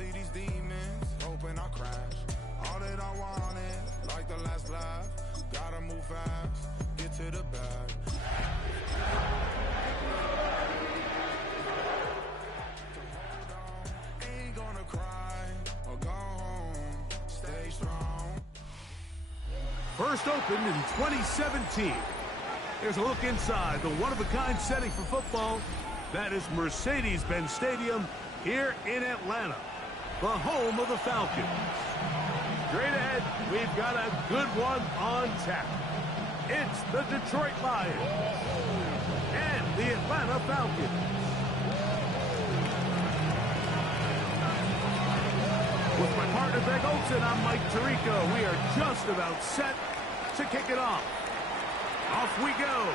see these demons, hoping I crash. All that I wanted, like the last laugh. Gotta move fast, get to the bag. Ain't gonna cry or go home, stay strong. First opened in 2017. Here's a look inside the one-of-a-kind setting for football. That is Mercedes-Benz Stadium here in Atlanta, the home of the Falcons. Straight ahead, we've got a good one on tap. It's the Detroit Lions and the Atlanta Falcons. With my partner Greg Olsen, I'm Mike Tirico. We are just about set to kick it off. Off we go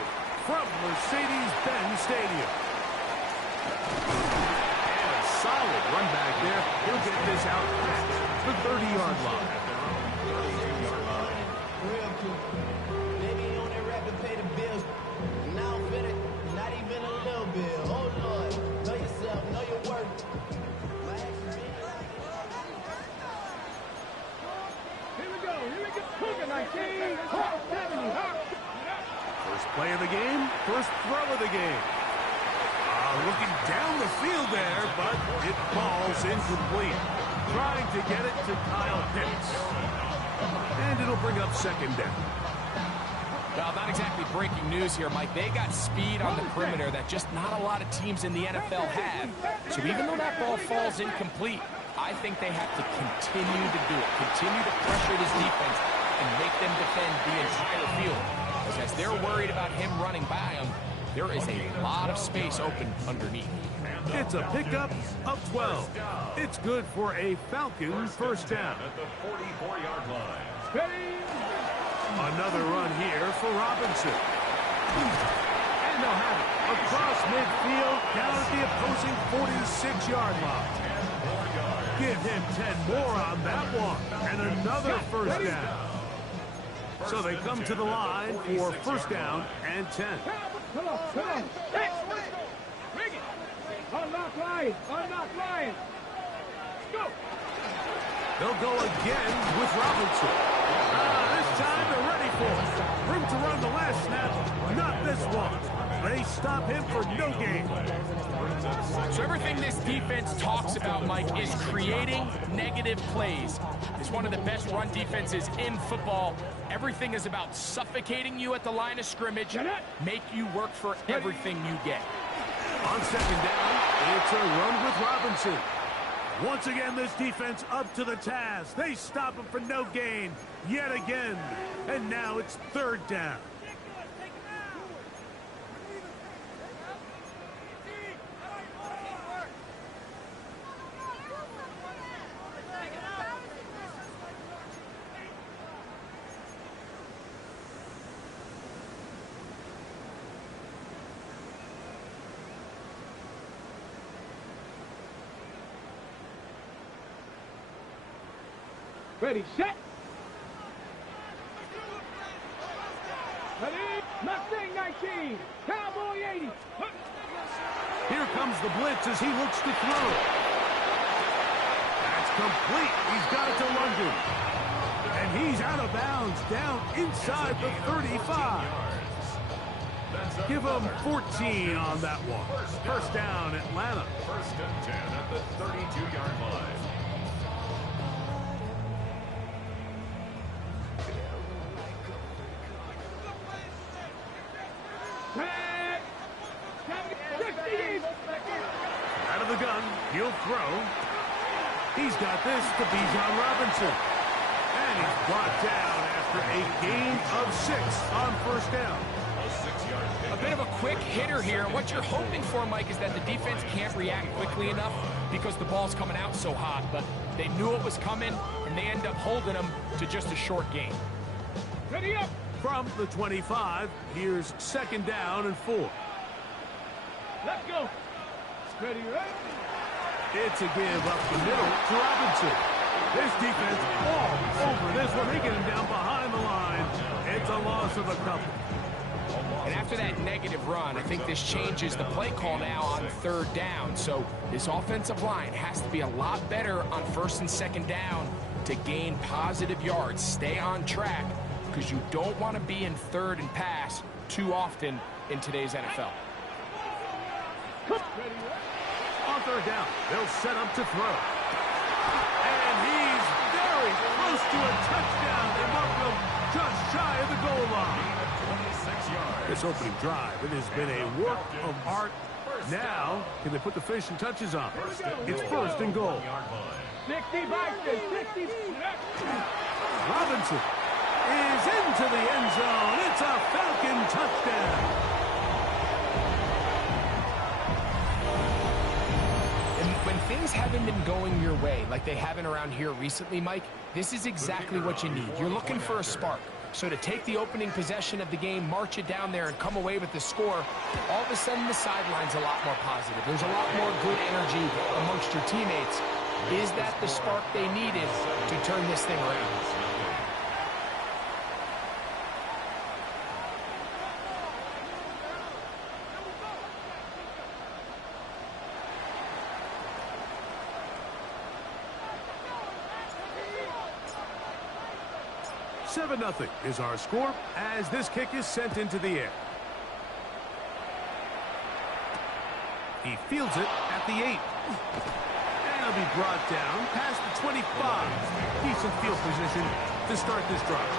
from Mercedes-Benz Stadium. And a solid run back there. He'll get this out past the 30-yard line. Real cool. Maybe on that rap to pay the bills. Now I'm fit it, not even a little bit. Oh Lord, know yourself, know your worth. Here we go. Cooking 19, 70. First play of the game, first throw of the game. Looking down the field there, but it falls incomplete. Trying to get it to Kyle Pitts. And it'll bring up second down. Well, not exactly breaking news here, Mike. They got speed on the perimeter that just not a lot of teams in the NFL have. So even though that ball falls incomplete, I think they have to continue to do it. Continue to pressure this defense and make them defend the entire field. Because as they're worried about him running by them, there is a lot of space open underneath. It's a pickup of 12. It's good for a Falcon first down. At the 44-yard line. Another run here for Robinson. And they'll have it across midfield down at the opposing 46-yard line. Give him 10 more on that one. And another first down. So they come to the line for first down and 10. Come on. Hey, bring it. Unlock line. Go. They'll go again with Robinson. This time they're ready for it. Room to run the last snap, not this one. They stop him for no gain. So everything this defense talks about, Mike, is creating negative plays. It's one of the best run defenses in football. Everything is about suffocating you at the line of scrimmage, make you work for everything you get. On second down, it's a run with Robinson. Once again, this defense up to the task. They stop him for no gain yet again. And now it's third down. Ready, set. Ready, Mustang 19, Cowboy 80. Here comes the blitz as he looks to throw. That's complete. He's got it to London. And he's out of bounds down inside the 35. Give him 14 on that one. First down, Atlanta. First and 10 at the 32-yard line. Out of the gun, he'll throw. He's got this to Bijan Robinson. And he's brought down after a gain of 6 on first down. A bit of a quick hitter here. What you're hoping for, Mike, is that the defense can't react quickly enough because the ball's coming out so hot. But they knew it was coming, and they end up holding them to just a short gain. Ready up. From the 25, here's second down and 4. Let's go. Ready, right? It's a give up the middle to Robinson. This defense all over this one. They get him down behind the line. It's a loss of a couple. And after that negative run, I think this changes the play call now on third down. So this offensive line has to be a lot better on first and second down to gain positive yards. Stay on track, because you don't want to be in third and pass too often in today's NFL. On third down, they'll set up to throw. And he's very close to a touchdown. They mark him just shy of the goal line. This opening drive, it has been a work of art. Now, can they put the finishing touches on? It's first and goal. 60 boxes, 60. Robinson is into the end zone. It's a Falcon touchdown. And when things haven't been going your way, like they haven't around here recently, Mike, this is exactly what you need. You're looking for a spark. So to take the opening possession of the game, march it down there, and come away with the score, all of a sudden the sideline's a lot more positive. There's a lot more good energy amongst your teammates. Is that the spark they needed to turn this thing around? Nothing is our score as this kick is sent into the air. He fields it at the 8. And it'll be brought down past the 25. Decent field position to start this drive.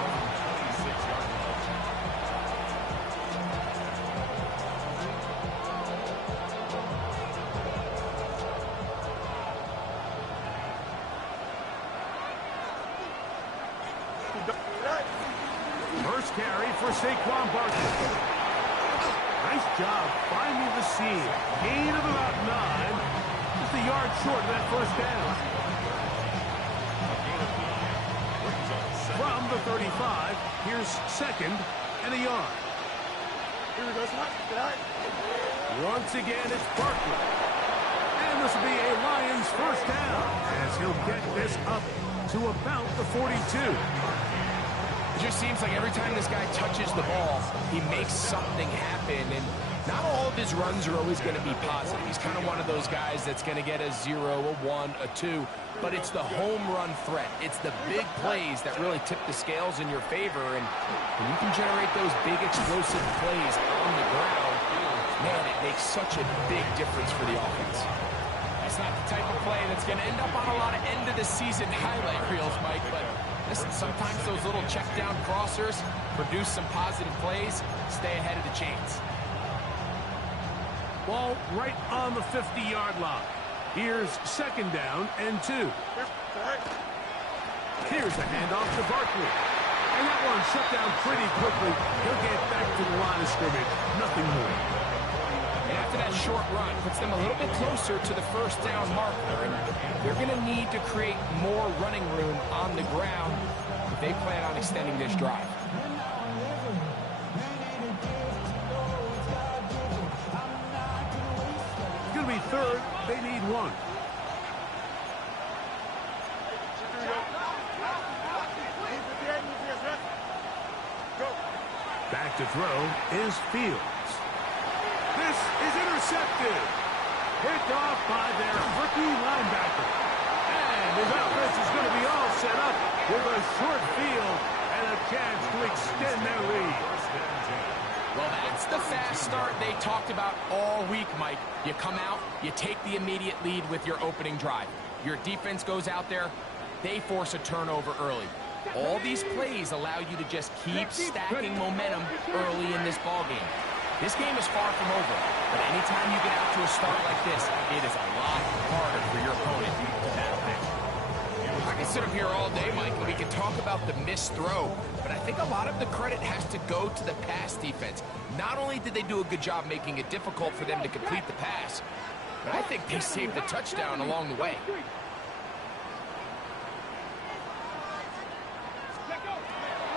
First carry for Saquon Barkley. Nice job finding the seam. Gain of about 9. Just a yard short of that first down. From the 35, here's second and a yard. Once again, it's Barkley. And this will be a Lions first down as he'll get this up to about the 42. It just seems like every time this guy touches the ball, he makes something happen, and not all of his runs are always going to be positive. He's kind of one of those guys that's going to get a 0, a 1, a 2, but it's the home run threat. It's the big plays that really tip the scales in your favor, and when you can generate those big explosive plays on the ground, man, it makes such a big difference for the offense. That's not the type of play that's going to end up on a lot of end-of-the-season highlight reels, Mike, but listen, sometimes those little check-down crossers produce some positive plays. Stay ahead of the chains. Ball right on the 50-yard line. Here's second down and 2. Here's the handoff to Barkley. And that one shut down pretty quickly. He'll get back to the line of scrimmage. Nothing more. And after that short run, puts them a little bit closer to the first down marker. And they're going to need to create more running room on the ground if they plan on extending this drive. It's going to be third. They need 1. Back to throw is Fields. This is intercepted. Picked off by their rookie linebacker. And his offense is going to be all set up with a short field and a chance to extend their lead. Well, that's the fast start they talked about all week, Mike. You come out, you take the immediate lead with your opening drive. Your defense goes out there, they force a turnover early. All these plays allow you to just keep stacking momentum early in this ballgame. This game is far from over, but anytime you get out to a start like this, it is a lot harder for your opponent to battle back. I can sit up here all day, Mike, and we can talk about the missed throw, but I think a lot of the credit has to go to the pass defense. Not only did they do a good job making it difficult for them to complete the pass, but I think they saved the touchdown along the way.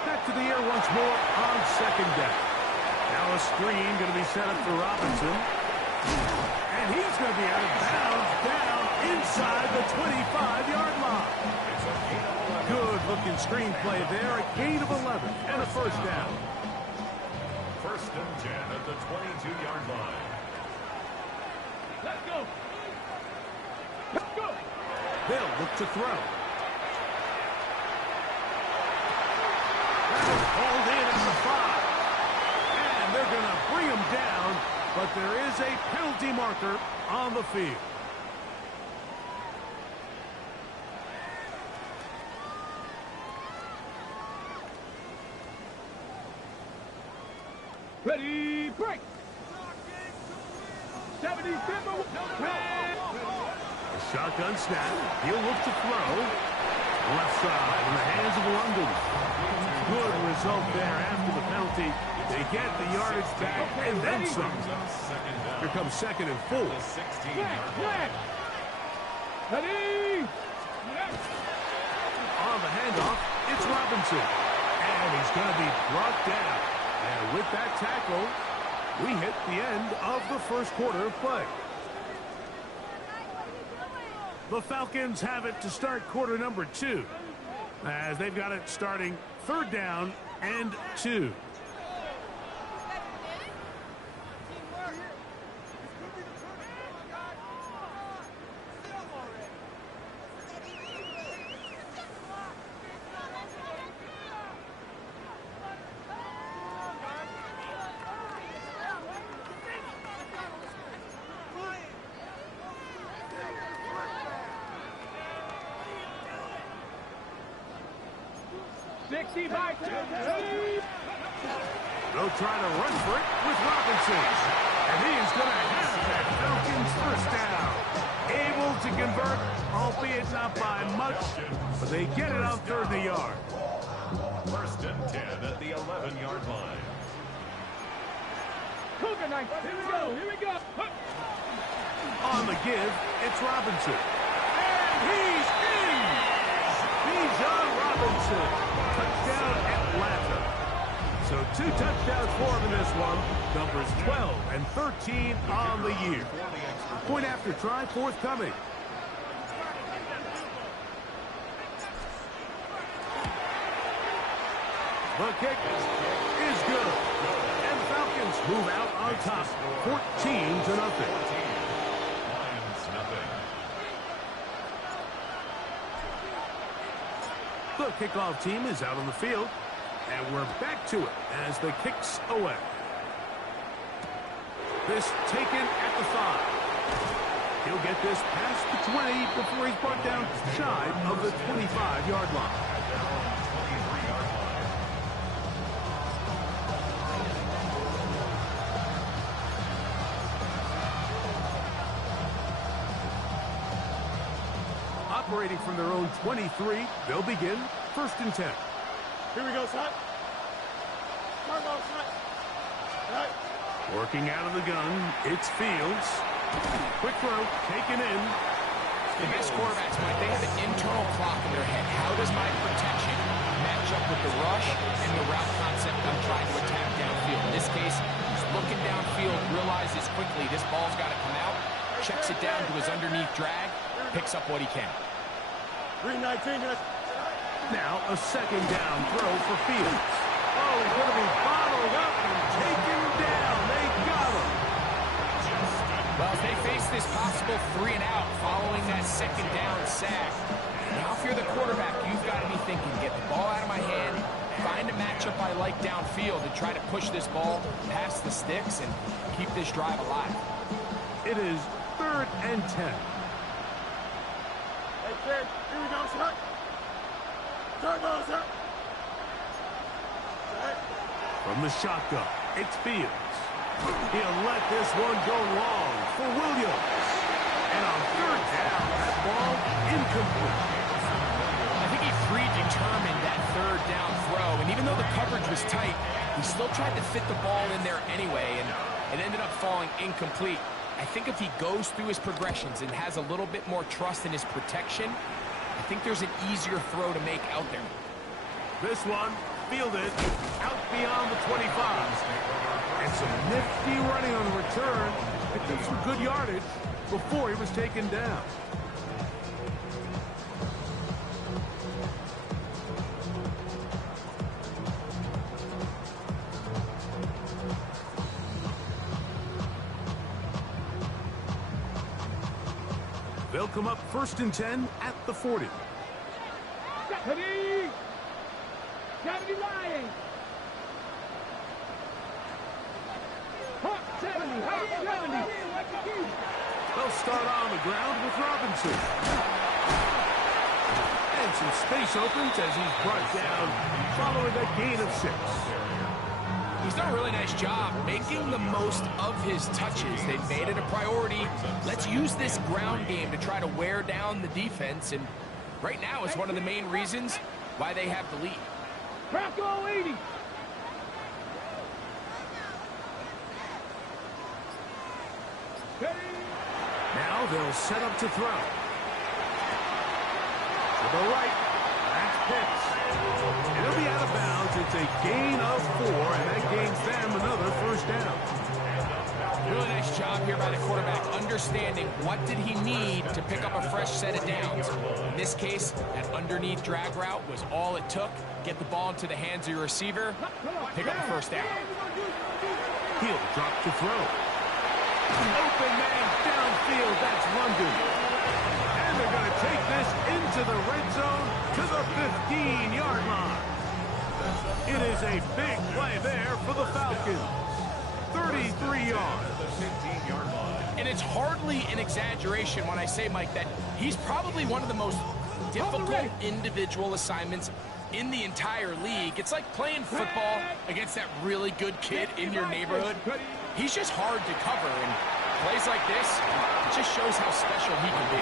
Back to the air once more on second down. Now a screen going to be set up for Robinson. And he's going to be out of bounds down inside the 25-yard line. Good looking screen play there. A gain of 11 and a first down. First and 10 at the 22-yard line. Let's go. Let's go. They'll look to throw. That is hauled in at the 5. And they're going to bring him down, but there is a penalty marker on the field. Ready, break. 77. A shotgun snap. He'll look to throw. Left side in the hands of London. Good result there after the penalty. They get the yardage back and then some. Here comes 2nd and 4. Ready. On the handoff, it's Robinson. And he's going to be brought down. And with that tackle, we hit the end of the first quarter of play. The Falcons have it to start quarter number 2, as they've got it starting 3rd down and 2. They'll try to run for it with Robinson. And he is going to have that Falcons first down. Able to convert, albeit not by much, but they get it on 3rd and a yard. First and 10 at the 11-yard line. Cougar night. Here we go. Here we go. On the give, it's Robinson. And he's in! Bijan Robinson. Touchdown Atlanta. So 2 touchdowns for him in this one. Numbers 12 and 13 on the year. Point after try forthcoming. The kick is good. And Falcons move out on top 14-0. The kickoff team is out on the field, and we're back to it as the kick's away. This taken at the 5. He'll get this past the 20 before he's brought down shy of the 25-yard line. Operating from their own 23, they'll begin 1st and 10. Here we go, son. Working out of the gun, it's Fields. Quick throw, taken in. The best quarterbacks, Mike, they have an internal clock in their head. How does my protection match up with the rush and the route concept I'm trying to attack downfield? In this case, he's looking downfield, realizes quickly this ball's got to come out, checks it down to his underneath drag, picks up what he can. 319. Now a 2nd down throw for Fields. Oh, he's going to be bottled up and taken down. They got him. Well, as they face this possible 3 and out following that 2nd down sack. Now if you're the quarterback, you've got to be thinking, get the ball out of my hand, find a matchup I like downfield and try to push this ball past the sticks and keep this drive alive. It is 3rd and 10. Hey, kid, here we go, son. Turbo, sir. From the shotgun, it's Fields. He'll let this one go long for Williams. And on 3rd down, that ball incomplete. I think he predetermined that 3rd down throw, and even though the coverage was tight, he still tried to fit the ball in there anyway, and it ended up falling incomplete. I think if he goes through his progressions and has a little bit more trust in his protection, I think there's an easier throw to make out there. This one fielded out beyond the 25. And some nifty running on the return. Picked up some good yardage before he was taken down. They'll come up 1st and 10 at the 40. Ready? 70 Lions. Hawk 70. Hawk 70. They'll start on the ground with Robinson. And some space opens as he's brought down following a gain of 6. He's done a really nice job making the most of his touches. They've made it a priority. Let's use this ground game to try to wear down the defense. And right now it's one of the main reasons why they have the lead. Bronco 80. Now they'll set up to throw. To the right. That's Pitts. It'll be out of bounds. It's a gain of 4, and that gains them another 1st down. Really nice job here by the quarterback, understanding what did he need to pick up a fresh set of downs. In this case, that underneath drag route was all it took. Get the ball into the hands of your receiver, pick up the 1st down. He'll drop to throw. Open man downfield. That's London. And they're going to take this into the red zone to the 15-yard line. It is a big play there for the Falcons. 33 yards. And it's hardly an exaggeration when I say, Mike, that he's probably one of the most difficult individual assignments in the entire league. It's like playing football against that really good kid in your neighborhood. He's just hard to cover, and plays like this, it just shows how special he can be.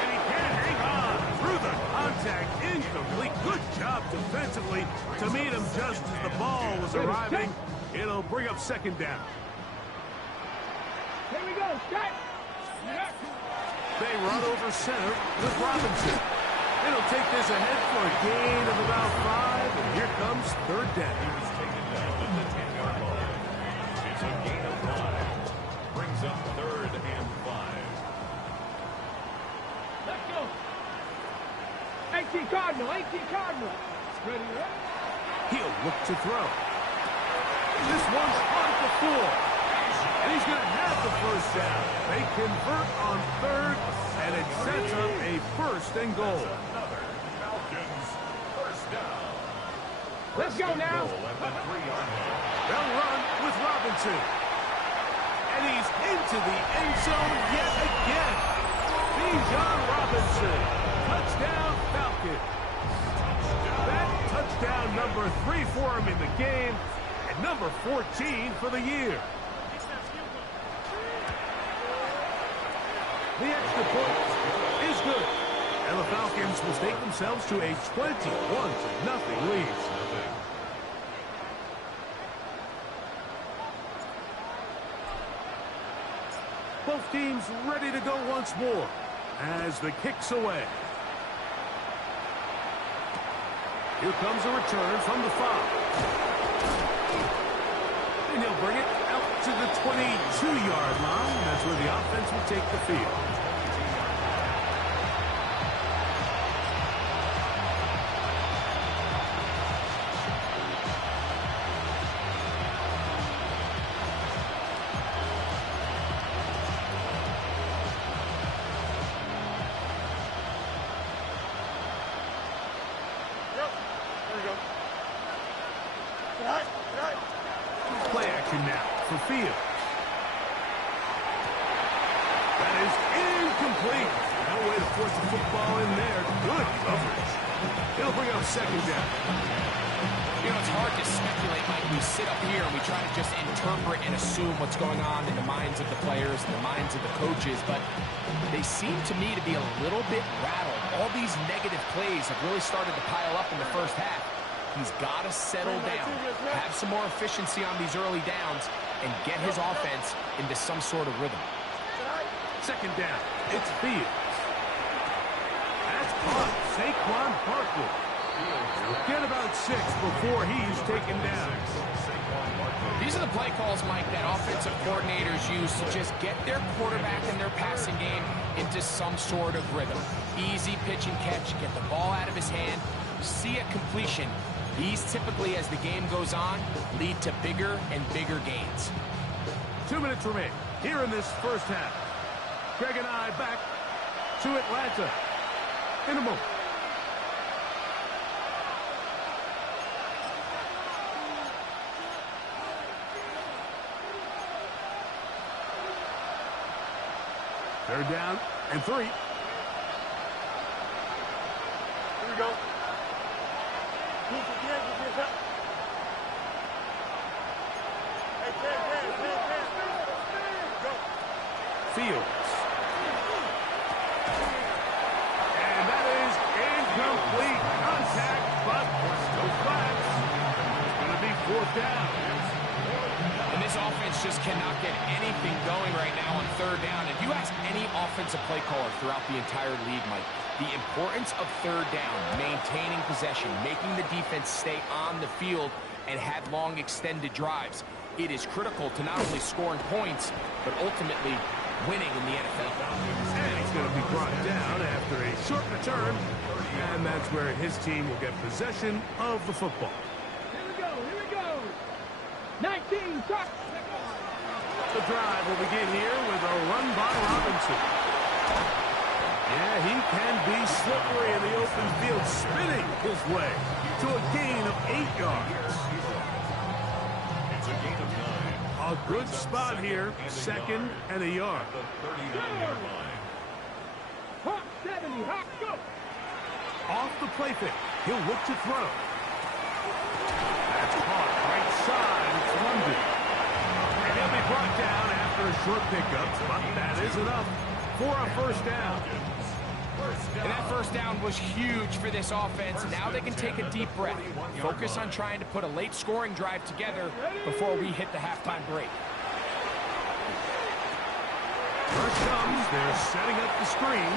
And he can't hang on through the contact. Incomplete. Good job defensively to meet him just as the ball was arriving. It'll bring up 2nd down. Here we go. Start. They run over center with Robinson. It'll take this ahead for a gain of about 5, and here comes 3rd down. He was taken down at the 10-yard line. It's a gain of 5. Brings up 3rd and 5. Let's go. 18 Cardinal. 18 Cardinal. Ready, right? He'll look to throw. This one's on the 4. And he's going to have the 1st down. They convert on 3rd, and it sets up a 1st and goal. Another Falcons 1st down. Let's go now. At the 3-yard line. They'll run with Robinson. And he's into the end zone yet again. Bijan Robinson. Touchdown, Falcons. That touchdown number 3 for him in the game, and number 14 for the year. The extra point is good. And the Falcons will stake themselves to a 21-0 lead. Both teams ready to go once more as the kick's away. Here comes a return from the 5. And he'll bring it out to the 22-yard line. That's where the offense will take the field. Play action now for Field. That is incomplete. No way to force the football in there. Good coverage. It'll bring up 2nd down. You know, it's hard to speculate, Mike. We sit up here and we try to just interpret and assume what's going on in the minds of the players and the minds of the coaches, but they seem to me to be a little bit rattled. All these negative plays have really started to pile up in the 1st half. He's got to settle down, have some more efficiency on these early downs, and get his offense into some sort of rhythm. 2nd down. It's Fields. That's caught. Saquon Barkley. Get about 6 before he's taken down. These are the play calls, Mike, that offensive coordinators use to just get their quarterback and their passing game into some sort of rhythm. Easy pitch and catch, get the ball out of his hand, see a completion. These typically, as the game goes on, lead to bigger and bigger gains. 2 minutes remain here in this 1st half. Greg and I back to Atlanta. In a moment. Third down and 3. Here we go. Fields. And that is incomplete. Contact, but no flags. It's going to be 4th down. And this offense just cannot get anything going right now on 3rd down. If you ask any offensive play caller throughout the entire league, Mike, the importance of 3rd down, maintaining possession, making the defense stay on the field, and have long extended drives, it is critical to not only scoring points, but ultimately winning in the NFL. And he's going to be brought down after a short return, and that's where his team will get possession of the football. Here we go. Here we go. 19, touch. The drive will begin here with a run by Robinson. Yeah, he can be slippery in the open field, spinning his way to a gain of 8 yards. It's a gain of 9. A good spot here, 2nd and a yard. The 39-yard line. Hawk 70, Hawk, go. Off the play fake, he'll look to throw. That's caught right side, it's London. And he'll be brought down after a short pickup, but that is enough for a 1st down. And that 1st down was huge for this offense. Now they can take a deep breath, focus on trying to put a late scoring drive together before we hit the halftime break. First comes, they're setting up the screen.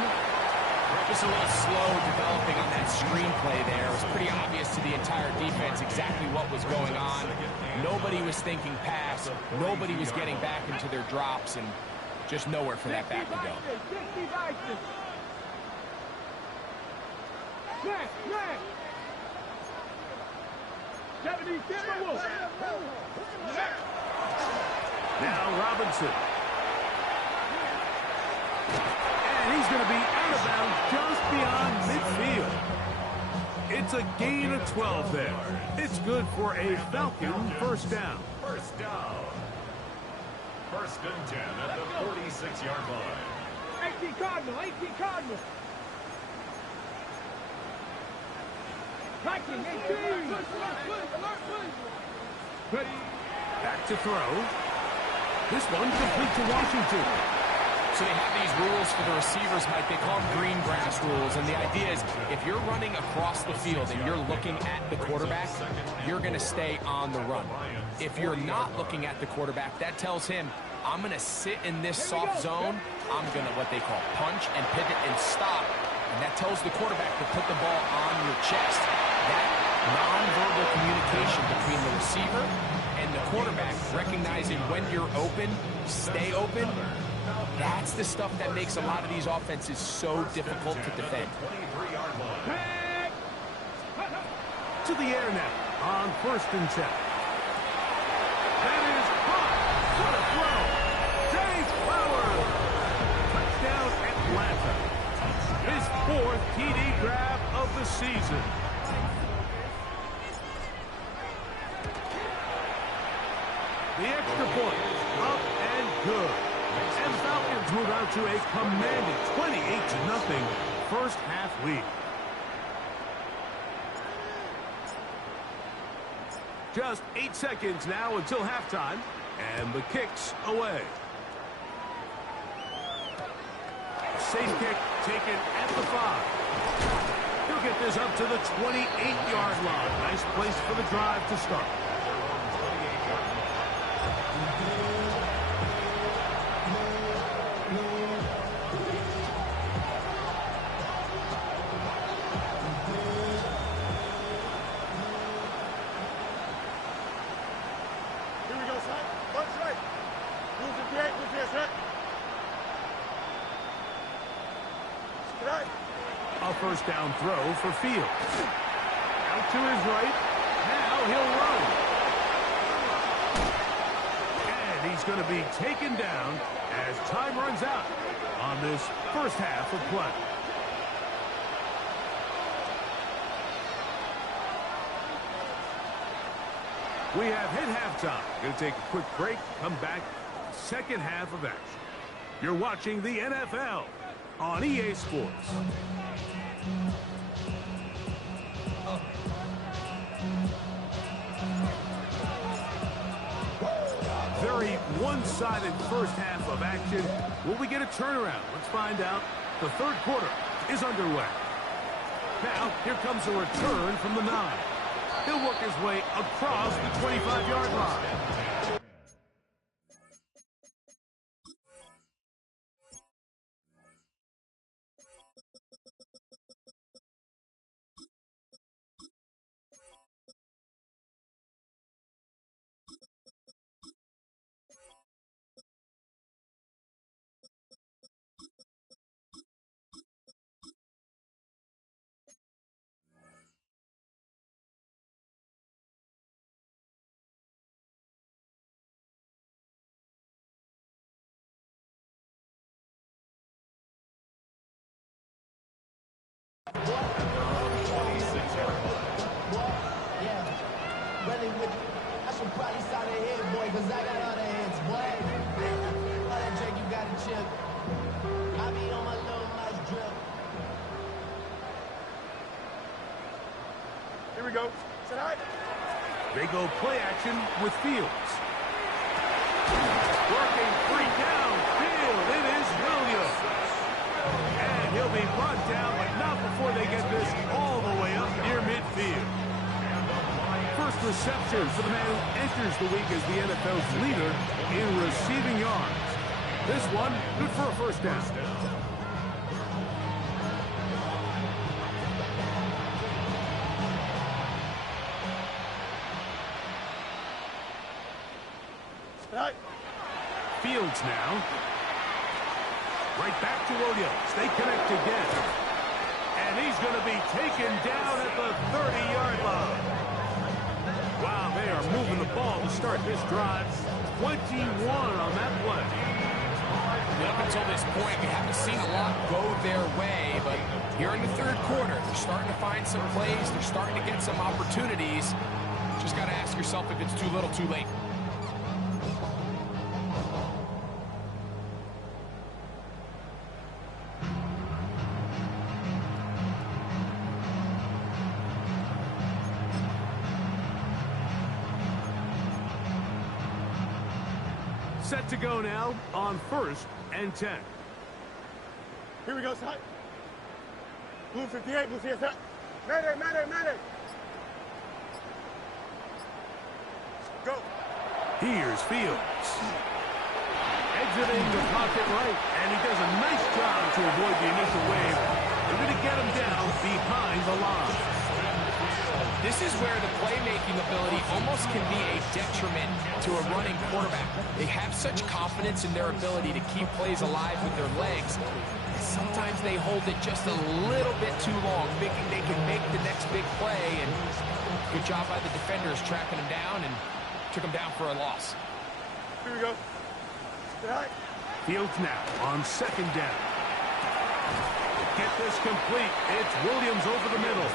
Just a little slow developing on that screenplay there. It was pretty obvious to the entire defense exactly what was going on. Nobody was thinking pass. Nobody was getting back into their drops, and just nowhere for that back to go. 70, Timberwolves. Now Robinson. And he's going to be out of bounds just beyond midfield. It's a gain of 12 there. It's good for a Falcon 1st down. 1st down. 1st and 10 at the 46-yard line. 18 Cardinal, 18 Cardinal. Viking, 18. Back to throw. This one complete to Washington. So they have these rules for the receivers, Mike. They call them green grass rules. And the idea is if you're running across the field and you're looking at the quarterback, you're going to stay on the run. If you're not looking at the quarterback, that tells him, I'm going to sit in this soft zone. I'm going to, what they call, punch and pivot and stop. And that tells the quarterback to put the ball on your chest. That nonverbal communication between the receiver and the quarterback, recognizing when you're open, stay open, that's the stuff that makes a lot of these offenses so difficult to defend. To the air now on 1st and 10. That is caught. What a throw. Jay Flowers. Touchdown Atlanta. His 4th TD grab of the season. The extra point, up and good. And Falcons move out to a commanding 28-0 1st half lead. Just 8 seconds now until halftime, and the kick's away. Safe kick taken at the 5. He'll get this up to the 28-yard line. Nice place for the drive to start. A 1st down throw for Fields. Out to his right. Now he'll run. And he's he's going to be taken down as time runs out on this first half of play. We have hit halftime. Going to take a quick break, come back, second half of action. You're watching the NFL on EA Sports. Very one-sided first half of action. Will we get a turnaround? Let's find out. The third quarter is underway. Now, here comes a return from the 9. He'll work his way across the 25-yard line. I should probably start a head, boy, because I got other heads, boy. All that Drake, you got a chip. I be on my little nice drip. Here we go. Set high. They go play action with Fields. Working free downfield. It is Williams. And he'll be brought down, but not before they get this all the way up near midfield. First reception for the man who enters the week as the NFL's leader in receiving yards. This one, good for a first down. Fields now. Right back to Williams. They connect again. And he's going to be taken down at the 30-yard line. Wow, they are moving the ball to start this drive. 21 on that play. Up until this point, we haven't seen a lot go their way, but here in the third quarter, they're starting to find some plays. They're starting to get some opportunities. Just got to ask yourself if it's too little, too late. Set to go now on 1st and 10. Here we go, son. Blue 58, blue 58. Mayday. Go. Here's Fields. Exiting the pocket right, and he does a nice job to avoid the initial wave. They're going to get him down behind the line. This is where the playmaking ability almost can be a detriment to a running quarterback. They have such confidence in their ability to keep plays alive with their legs. Sometimes they hold it just a little bit too long, thinking they can make the next big play. And good job by the defenders tracking him down and took him down for a loss. Here we go. Fields now on 2nd down. Get this complete. It's Williams over the middle.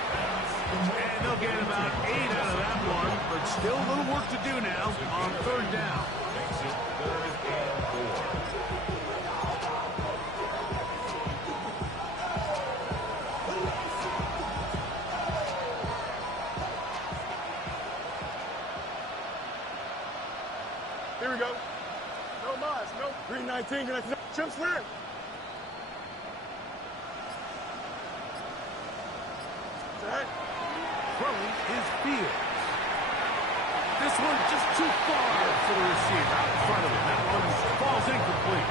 And they'll get about 8 out of that one, but still a little work to do now on 3rd down. Here we go. No Mars, no. 319, jump slam. Set. Throwing is Fields. This one just too far for the receiver out in front of him. That one falls incomplete.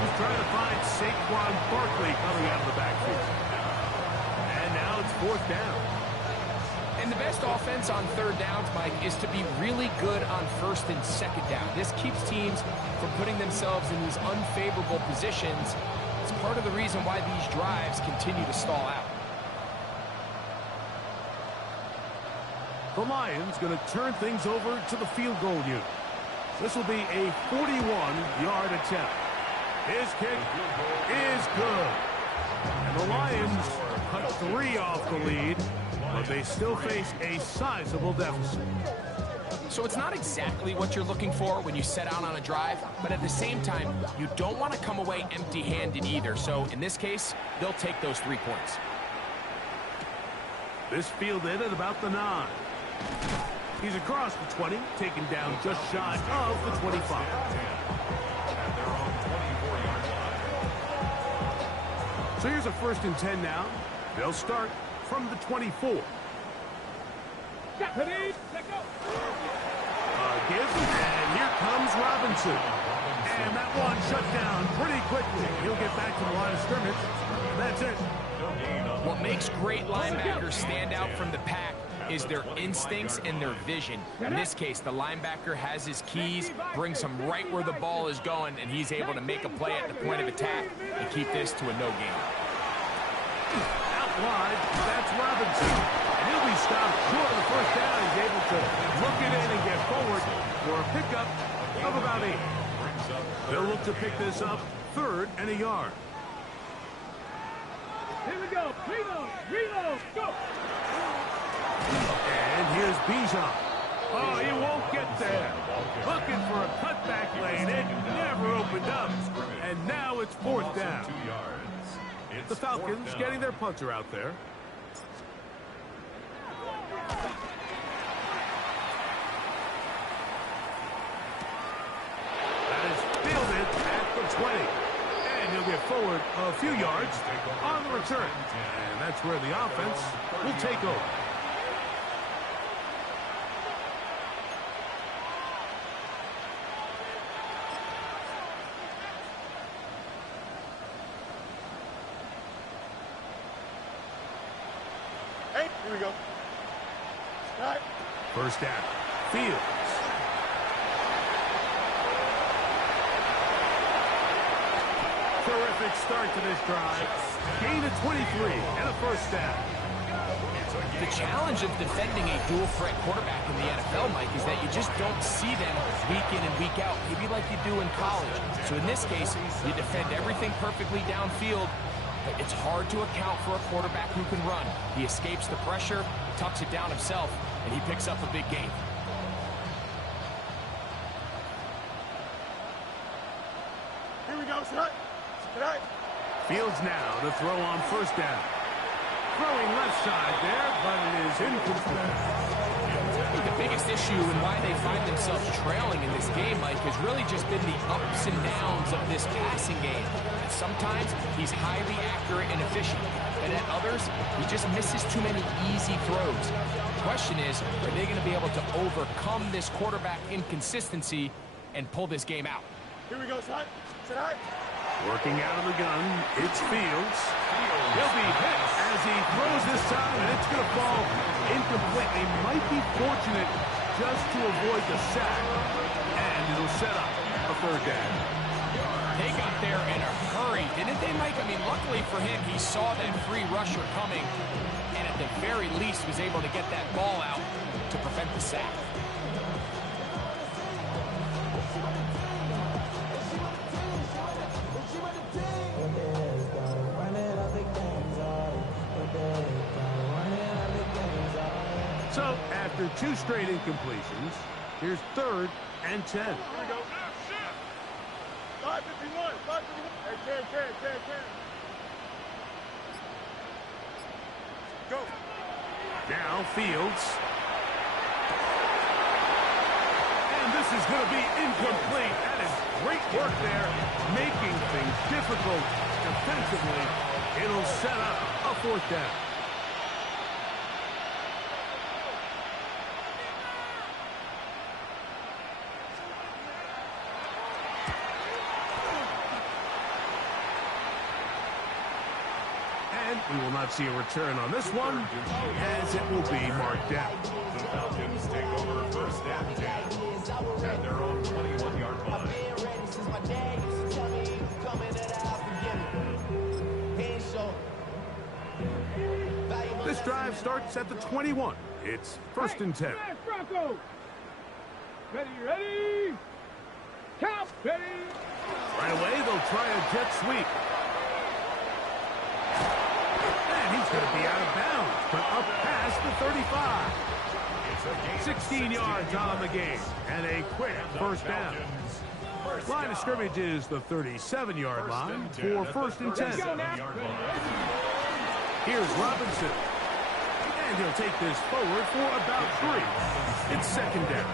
He's trying to find Saquon Barkley coming out of the backfield. And now it's 4th down. And the best offense on 3rd downs, Mike, is to be really good on 1st and 2nd down. This keeps teams from putting themselves in these unfavorable positions. It's part of the reason why these drives continue to stall out. The Lions going to turn things over to the field goal unit. This will be a 41-yard attempt. His kick is good. And the Lions cut 3 off the lead, but they still face a sizable deficit. So it's not exactly what you're looking for when you set out on a drive, but at the same time, you don't want to come away empty-handed either. So in this case, they'll take those 3 points. This fielded at about the 9. He's across the 20, taken down just shy of the 25. So here's a 1st and 10 now. They'll start from the 24. Give, and here comes Robinson. And that one shut down pretty quickly. He'll get back to the line of scrimmage. That's it. What makes great linebackers stand out from the pack is their instincts and their vision. In this case, the linebacker has his keys, brings him right where the ball is going, and he's able to make a play at the point of attack and keep this to a no gain. Out wide, that's Robinson. And he'll be stopped short of the 1st down. He's able to look it in and get forward for a pickup of about 8. They'll look to pick this up 3rd and a yard. Here we go. Reload. Go. And here's Bijan. Oh, he won't get there. Looking for a cutback lane. It never opened up. And now it's 4th down. The Falcons getting their punter out there. That is fielded at the 20. And he'll get forward a few yards on the return. And that's where the offense will take over. Hey, here we go. Start. 1st down. Fields. Terrific start to this drive. Gain of 23 and a 1st down. The challenge of defending a dual-threat quarterback in the NFL, Mike, is that you just don't see them week in and week out, maybe like you do in college. So in this case, you defend everything perfectly downfield, but it's hard to account for a quarterback who can run. He escapes the pressure, tucks it down himself, and he picks up a big gain. Here we go, son. Tonight. Fields now to throw on 1st down. Throwing left side there, but it is incomplete. The biggest issue and why they find themselves trailing in this game, Mike, has really just been the ups and downs of this passing game. And sometimes he's highly accurate and efficient, and at others, he just misses too many easy throws. The question is, are they going to be able to overcome this quarterback inconsistency and pull this game out? Here we go, son. Tonight. Working out of the gun, it's Fields. He'll be hit as he throws this time, and it's going to fall incomplete. They might be fortunate just to avoid the sack, and it'll set up a 3rd down. They got there in a hurry, didn't they, Mike? I mean, luckily for him, he saw that free rusher coming, and at the very least was able to get that ball out to prevent the sack. So, after 2 straight incompletions, here's 3rd and 10. Here we go. 551. 551. Hey, 10. Go. Now Fields. And this is going to be incomplete. That is great work there, making things difficult defensively. It'll set up a 4th down. And we will not see a return on this one, as it will be marked down. The Falcons take over 1st and 10 at their own 21-yard line. This drive starts at the 21. It's 1st and 10. Bronco. Ready. Count. Ready. Right away, they'll try a jet sweep. And he's going to be out of bounds, but up past the 35. 16 yards on the game, and a quick first down. Line of scrimmage is the 37-yard line for first and 10. Here's Robinson. And he'll take this forward for about 3. It's second down.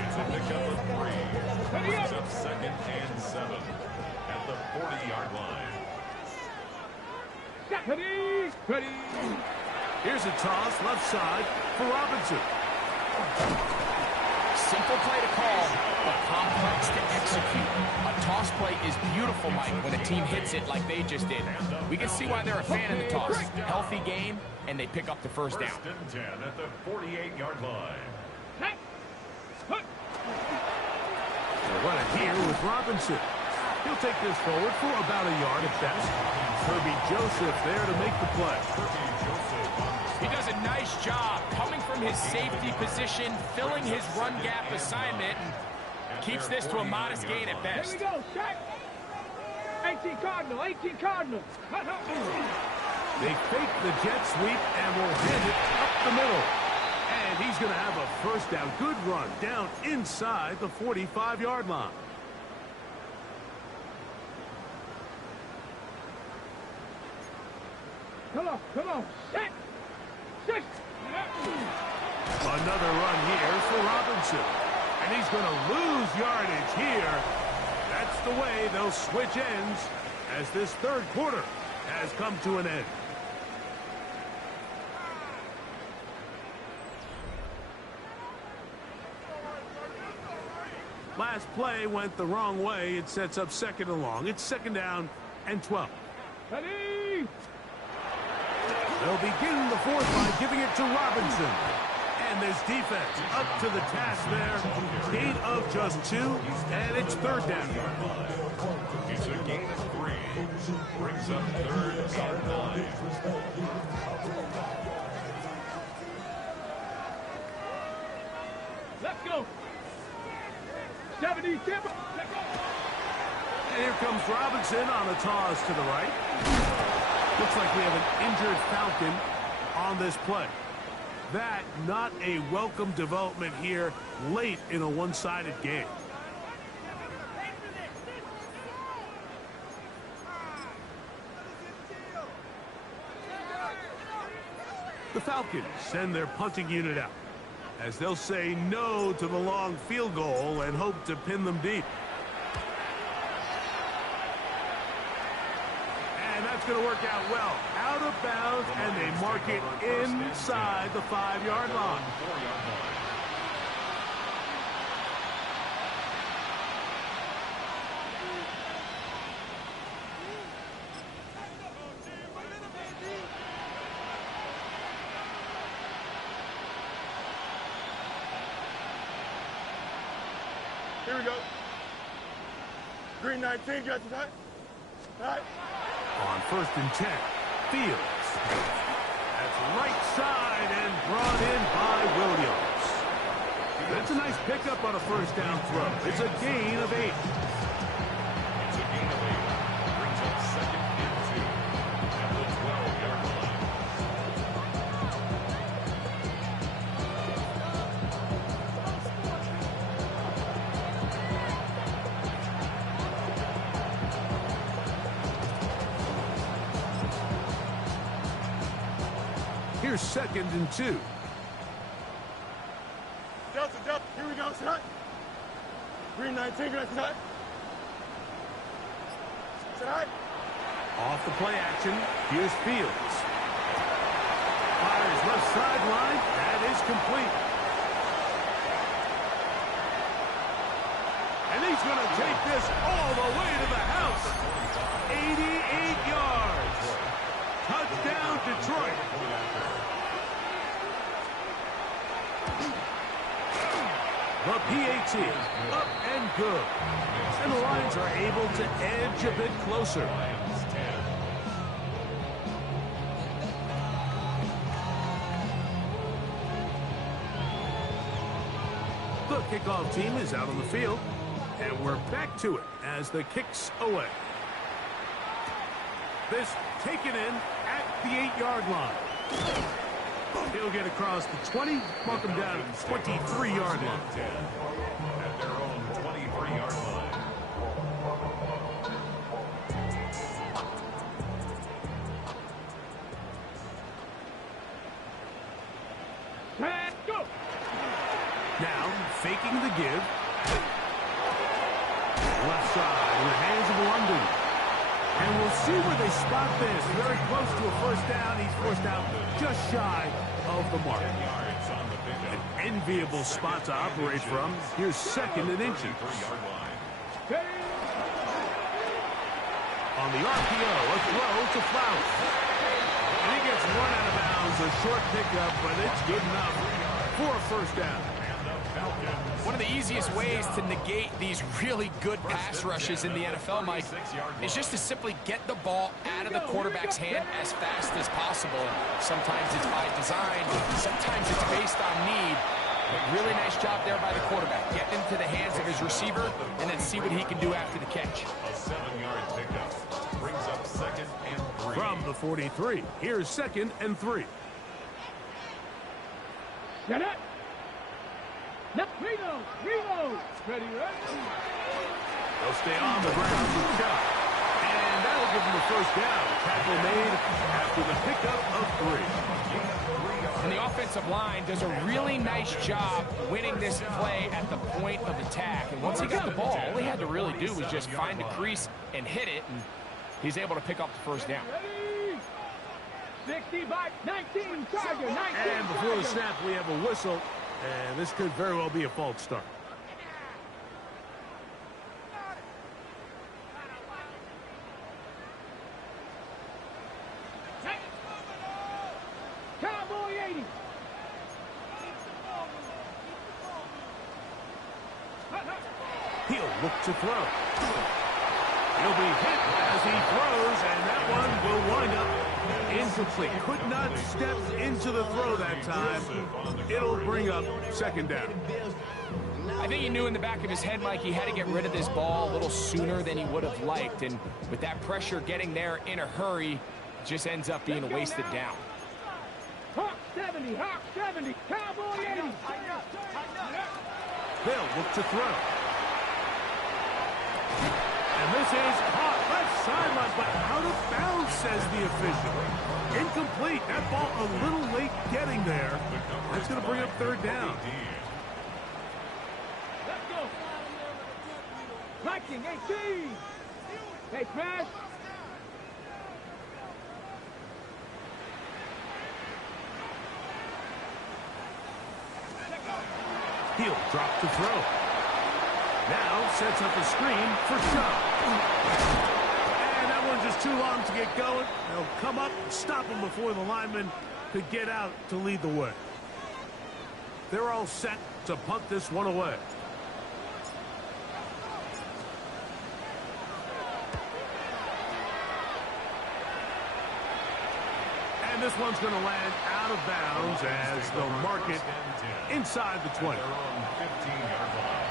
It's a pickup of 3. Brings up second and 7 at the 40-yard line. Ready. Ready. Here's a toss left side for Robinson. Simple play to call, but complex to execute. A toss play is beautiful, Mike, when a team hits it like they just did. We can see why they're a fan of the toss. Healthy game, and they pick up the first down. First and 10 at the 48-yard line. They'll run it here with Robinson. He'll take this forward for about a yard at best. Kirby Joseph there to make the play. He does a nice job coming from his safety position, filling his run gap assignment, and keeps this to a modest gain at best. Here we go, check. 18 Cardinal, 18 Cardinal. They fake the jet sweep and will hand it up the middle. And he's going to have a first down. Good run down inside the 45-yard line. Come on, set. Another run here for Robinson. And he's going to lose yardage here. That's the way they'll switch ends as this third quarter has come to an end. Last play went the wrong way. It sets up second and long. It's second down and 12. Ready. They'll begin the fourth by giving it to Robinson. And this defense up to the task there. Gain of just 2, and it's third down. It's a gain of 3. Brings up third and 9. Let's go. 70 Timber. And here comes Robinson on a toss to the right. Looks like we have an injured Falcon on this play. That not a welcome development here late in a one-sided game. The Falcons send their punting unit out as they'll say no to the long field goal and hope to pin them deep. And that's going to work out well. Out of bounds, and they mark it inside the 5-yard line. Here we go. Green 19, got you that? Right. On first and 10, Fields. That's right side and brought in by Williams. That's a nice pickup on a first down throw. It's a gain of 8. It's a gain of 8. Brings up second and 2 at the 12-yard line. Here's second and 2. Delta, here we go, shot. Green 19, got you that? Shot. Off the play action, here's Fields. Fires left sideline. That is complete. And he's going to take this all the way to the house. 88 yards. Touchdown, Detroit. The PAT, up and good. And the Lions are able to edge a bit closer. The kickoff team is out on the field, and we're back to it as the kick's away. This taken in at the 8-yard line. He'll get across the 20, mark him down at the 23-yard line. At their own 23-yard line. Let's go. Now, faking the give. Left side in the hands of London. And we'll see where they spot this. Very close to a first down. He's forced out just shy of the mark. An enviable spot to operate from. Here's second and inches. On the RPO, a throw to Flowers. And he gets run out of bounds. A short pickup, but it's good enough for a first down. One of the easiest ways to negate these really good pass rushes in the NFL, Mike, is just to simply get the ball out of the quarterback's hand as fast as possible. Sometimes it's by design, sometimes it's based on need. But really nice job there by the quarterback. Get into the hands of his receiver and then see what he can do after the catch. A 7-yard pickup brings up 2nd and 3. From the 43, here's 2nd and 3. Get it. Reload. Ready. They'll stay on the ground with shot. And that'll give them the first down. Tackle made after the pickup of 3. And the offensive line does a really nice job winning this play at the point of attack. And once he got the ball, all he had to really do was just find the crease and hit it, and he's able to pick up the first down. 60 by 19, Charger, 19. And before the snap, we have a whistle. And this could very well be a false start. Cowboy 80. He'll look to throw. He'll be hit as he throws, and that one will wind up incomplete. Could not step into the throw that time. It'll bring up second down. I think he knew in the back of his head, Mike, he had to get rid of this ball a little sooner than he would have liked. And with that pressure getting there in a hurry, it just ends up being a wasted down. Hawk 70, Cowboy 80. They'll look to throw. And this is caught left sideline, but out of bounds, says the official. Incomplete. That ball a little late getting there. That's going to bring up third down. Let's go. Viking 18. Hey, Crash. He'll drop to throw. Now sets up a screen for Shaw. And that one's just too long to get going. They'll come up and stop him before the lineman could get out to lead the way. They're all set to punt this one away. And this one's going to land out of bounds as they'll mark it inside the 20. 15-yard line.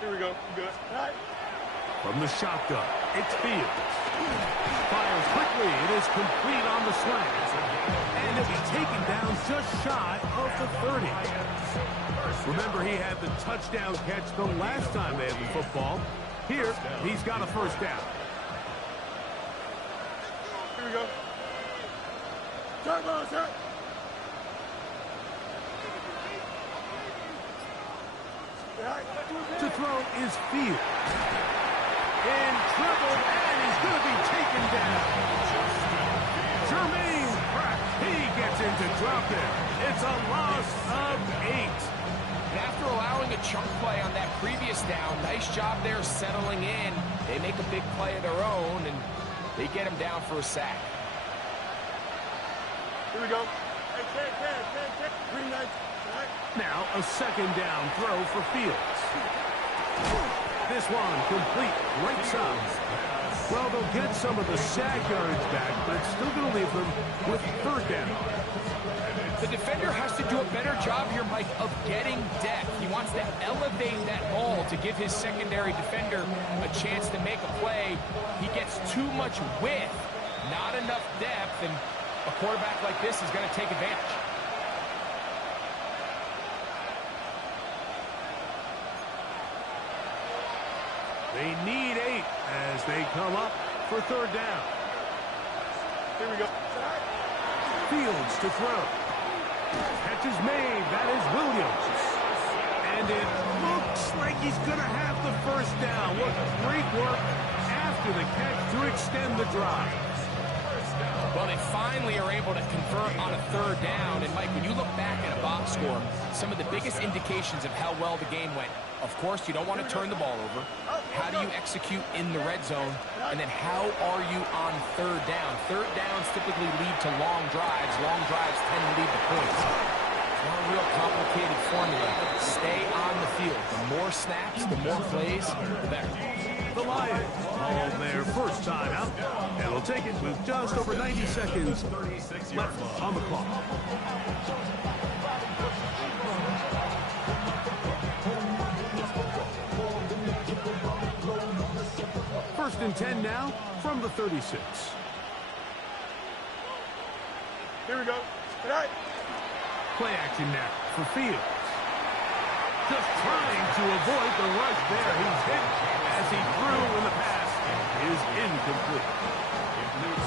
Here we go. Good. All right. From the shotgun, it's Fields. Fires quickly. It is complete on the slant. And it'll be taken down just shy of the 30. Remember, he had the touchdown catch the last time they had the football. Here, he's got a first down. Here we go. Turbo, sir. To throw is Fields. In trouble, and he's going to be taken down. Jermaine Pratt, he gets in to drop it. It's a loss of 8. And after allowing a chunk play on that previous down, nice job there settling in. They make a big play of their own, and they get him down for a sack. Here we go. Hey, 10. Green 19. Now a second down throw for Fields. This one complete right side. Well, they'll get some of the sack yards back, but it's still going to leave them with third down. The defender has to do a better job here, Mike, of getting depth. He wants to elevate that ball to give his secondary defender a chance to make a play. He gets too much width, not enough depth, and a quarterback like this is going to take advantage. They need 8 as they come up for third down. Here we go. Fields to throw. Catch is made. That is Williams. And it looks like he's going to have the first down. What great work after the catch to extend the drive. Well, they finally are able to convert on a third down. And, Mike, when you look back at a box score, some of the biggest indications of how well the game went, of course, you don't want to turn the ball over. How do you execute in the red zone? And then how are you on third down? Third downs typically lead to long drives. Long drives tend to lead to points. It's not a real complicated formula. Stay on the field. The more snaps, the more plays, the better. The Lions call their first time out, and will take it with just over 90 seconds left on the clock. First and 10 now from the 36. Here we go. Tonight. Play action now for Fields. Just trying to avoid the rush there. He's hit as he threw when the pass is incomplete.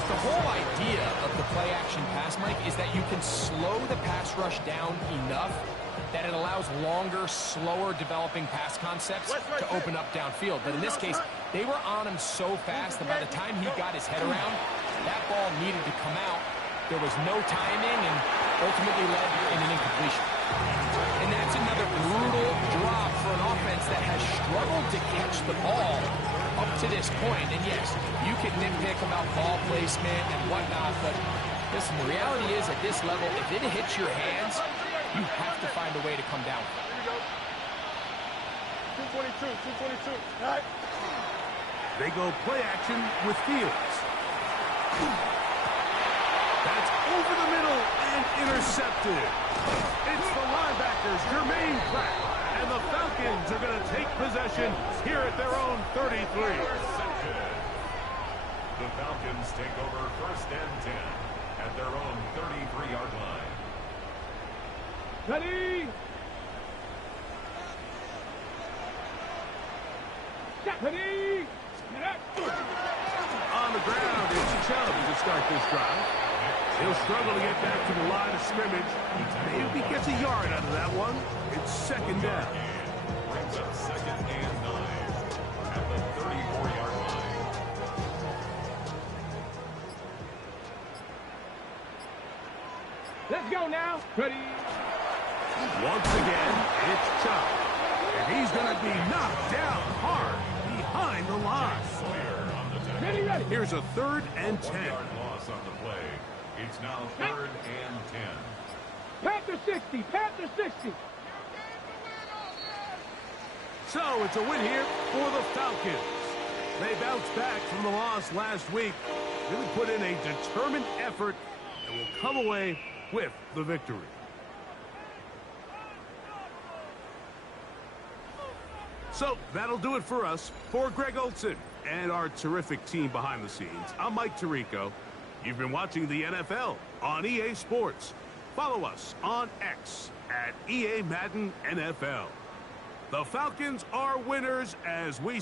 The whole idea of the play-action pass, Mike, is that you can slow the pass rush down enough that it allows longer, slower developing pass concepts to open up downfield. But in this case, they were on him so fast that by the time he got his head around, that ball needed to come out. There was no timing and ultimately led in an incompletion. And that's another brutal drop for an offense that has struggled to catch the ball up to this point. And yes, you can nitpick about ball placement and whatnot, but listen, the reality is at this level, if it hits your hands, you have to find a way to come down. Here we go. 222. Tonight. They go play action with Fields. That's over the middle and intercepted. It's the linebackers, Jermaine Pratt, and the Falcons are going to take possession here at their own 33. The Falcons take over first and 10 at their own 33-yard line. Ready? Ready? On the ground, it's Chubb to start this drive. He'll struggle to get back to the line of scrimmage. Maybe he gets a yard out of that one. It's second down. Brings up second and 9 at the 34-yard line. Let's go now. Ready? Once again, it's Chubb. And he's going to be knocked down hard behind the line. Ready. Here's a third and 10. 1-yard loss on the play. It's now third and 10. Panther 60. Panther 60. So it's a win here for the Falcons. They bounced back from the loss last week. Really put in a determined effort and will come away with the victory. So that'll do it for us. For Greg Olson and our terrific team behind the scenes, I'm Mike Tirico. You've been watching the NFL on EA Sports. Follow us on X at EA Madden NFL. The Falcons are winners as we